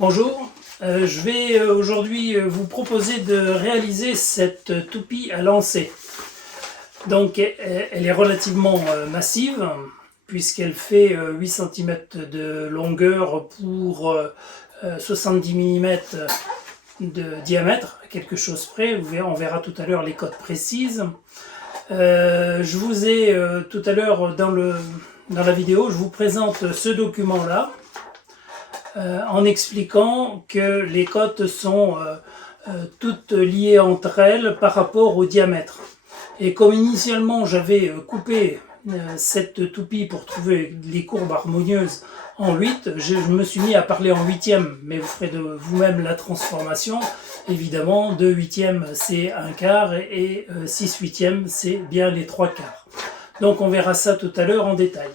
Bonjour, je vais aujourd'hui vous proposer de réaliser cette toupie à lancer. Donc elle est relativement massive puisqu'elle fait 8 cm de longueur pour 70 mm de diamètre, à quelque chose près. On verra tout à l'heure les cotes précises. Je vous ai tout à l'heure dans la vidéo, je vous présente ce document-là. En expliquant que les cotes sont toutes liées entre elles par rapport au diamètre. Et comme initialement j'avais coupé cette toupie pour trouver les courbes harmonieuses en 8, je me suis mis à parler en huitième, mais vous ferez de vous-même la transformation. Évidemment, 2 huitièmes c'est 1 quart et 6 huitièmes c'est bien les 3 quarts. Donc on verra ça tout à l'heure en détail.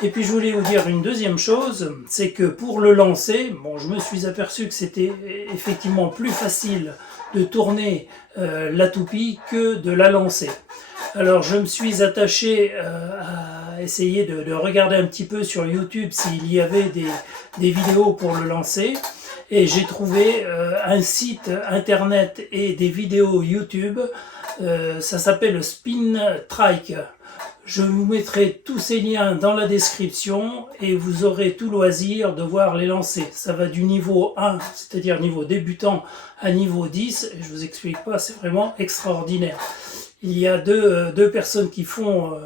Et puis je voulais vous dire une deuxième chose, c'est que pour le lancer, bon, je me suis aperçu que c'était effectivement plus facile de tourner la toupie que de la lancer. Alors je me suis attaché à essayer de regarder un petit peu sur YouTube s'il y avait des vidéos pour le lancer. Et j'ai trouvé un site internet et des vidéos YouTube, ça s'appelle Spin Trike. Je vous mettrai tous ces liens dans la description et vous aurez tout loisir de voir les lancers. Ça va du niveau 1, c'est-à-dire niveau débutant, à niveau 10. Et je vous explique pas, c'est vraiment extraordinaire. Il y a deux personnes qui font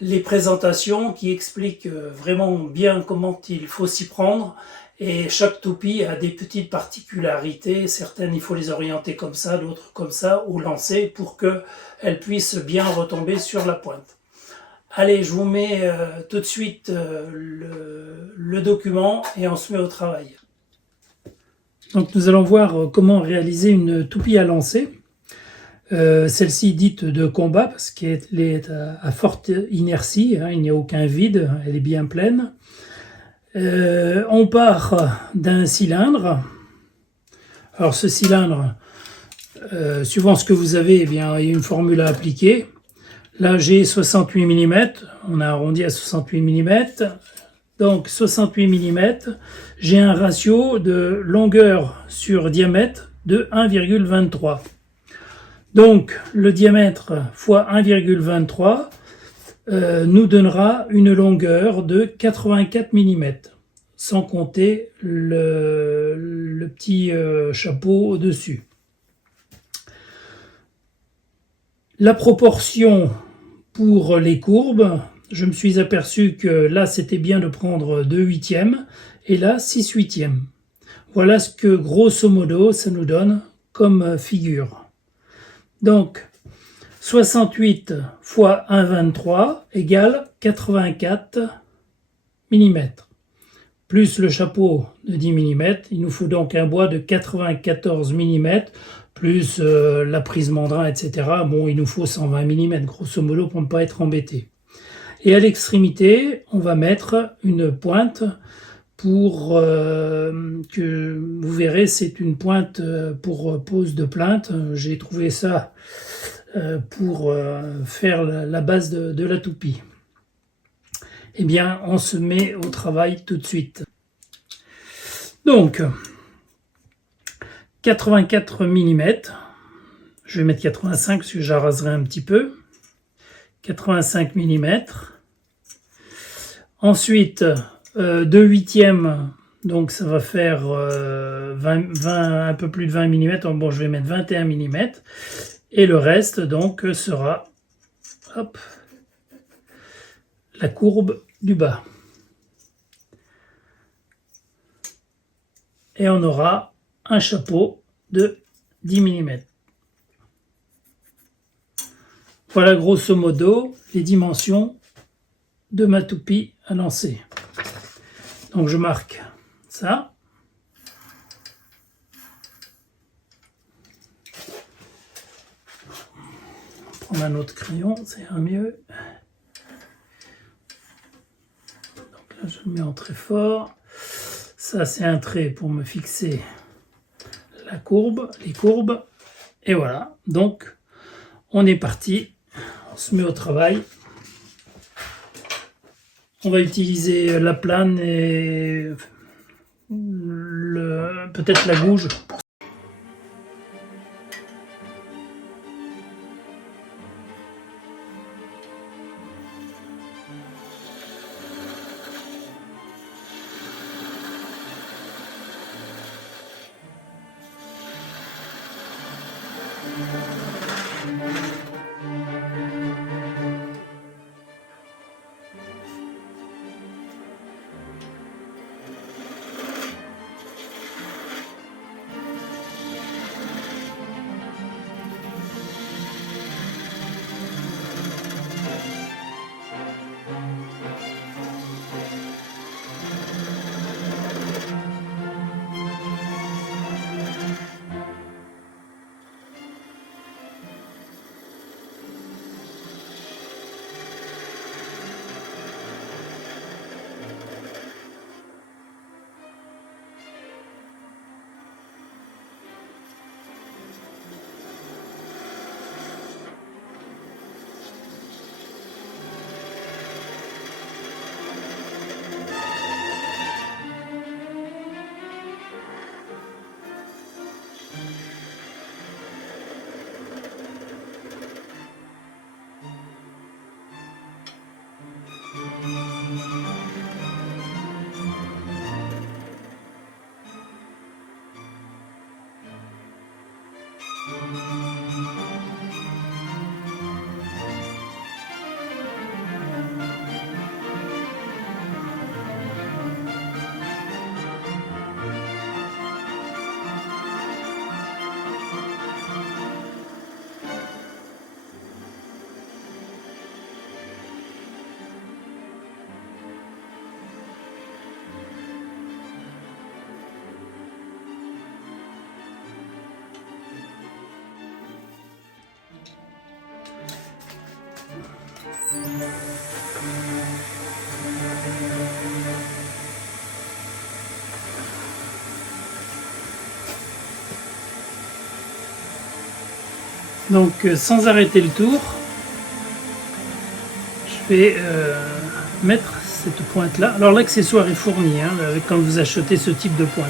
les présentations, qui expliquent vraiment bien comment il faut s'y prendre. Et chaque toupie a des petites particularités. Certaines, il faut les orienter comme ça, d'autres comme ça, au lancer, pour qu'elles puissent bien retomber sur la pointe. Allez, je vous mets tout de suite le document et on se met au travail. Donc nous allons voir comment réaliser une toupie à lancer. Celle-ci dite de combat parce qu'elle est à forte inertie, hein, il n'y a aucun vide, elle est bien pleine. On part d'un cylindre. Alors ce cylindre, suivant ce que vous avez, eh bien, il y a une formule à appliquer. Là, j'ai 68 mm, on a arrondi à 68 mm, donc 68 mm, j'ai un ratio de longueur sur diamètre de 1,23. Donc, le diamètre fois 1,23 nous donnera une longueur de 84 mm, sans compter le petit chapeau au-dessus. La proportion pour les courbes, je me suis aperçu que là c'était bien de prendre 2 huitièmes et là 6 huitièmes. Voilà ce que grosso modo ça nous donne comme figure. Donc 68 fois 1,23 égale 84 mm. Plus le chapeau de 10 mm, il nous faut donc un bois de 94 mm, plus la prise mandrin, etc. Bon, il nous faut 120 mm, grosso modo, pour ne pas être embêté. Et à l'extrémité, on va mettre une pointe pour que vous verrez, c'est une pointe pour pose de plainte. J'ai trouvé ça pour faire la base de la toupie. Eh bien, on se met au travail tout de suite. Donc, 84 mm, je vais mettre 85 parce que j'arraserai un petit peu, 85 mm. Ensuite, 2 huitièmes, donc ça va faire 20, un peu plus de 20 mm, bon je vais mettre 21 mm, et le reste donc sera hop, la courbe du bas. Et on aura un chapeau de 10 mm. Voilà grosso modo les dimensions de ma toupie à lancer. Donc je marque ça. On va prendre un autre crayon, ça ira mieux. Donc là je le mets en très fort. Ça c'est un trait pour me fixer la courbe, les courbes. Et voilà, donc on est parti, on se met au travail. On va utiliser la plane et peut-être la gouge. Donc sans arrêter le tour, je vais mettre cette pointe là. Alors l'accessoire est fourni hein, quand vous achetez ce type de pointe.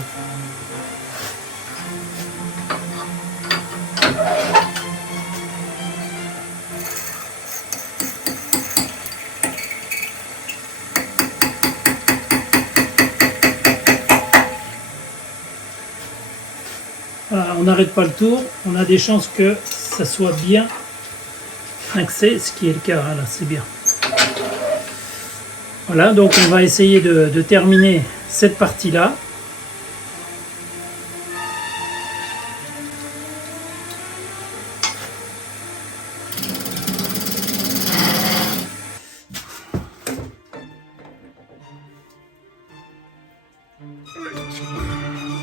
Voilà, on n'arrête pas le tour, on a des chances que ça soit bien axé, ce qui est le cas, là c'est bien. Voilà, donc on va essayer de terminer cette partie-là.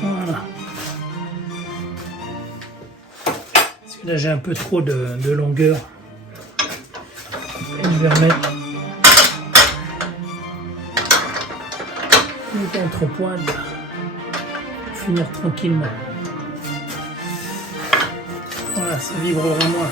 Voilà. Parce que là j'ai un peu trop de longueur. Et je vais remettre une contrepointe pour finir tranquillement. Voilà, ça vibrera moins.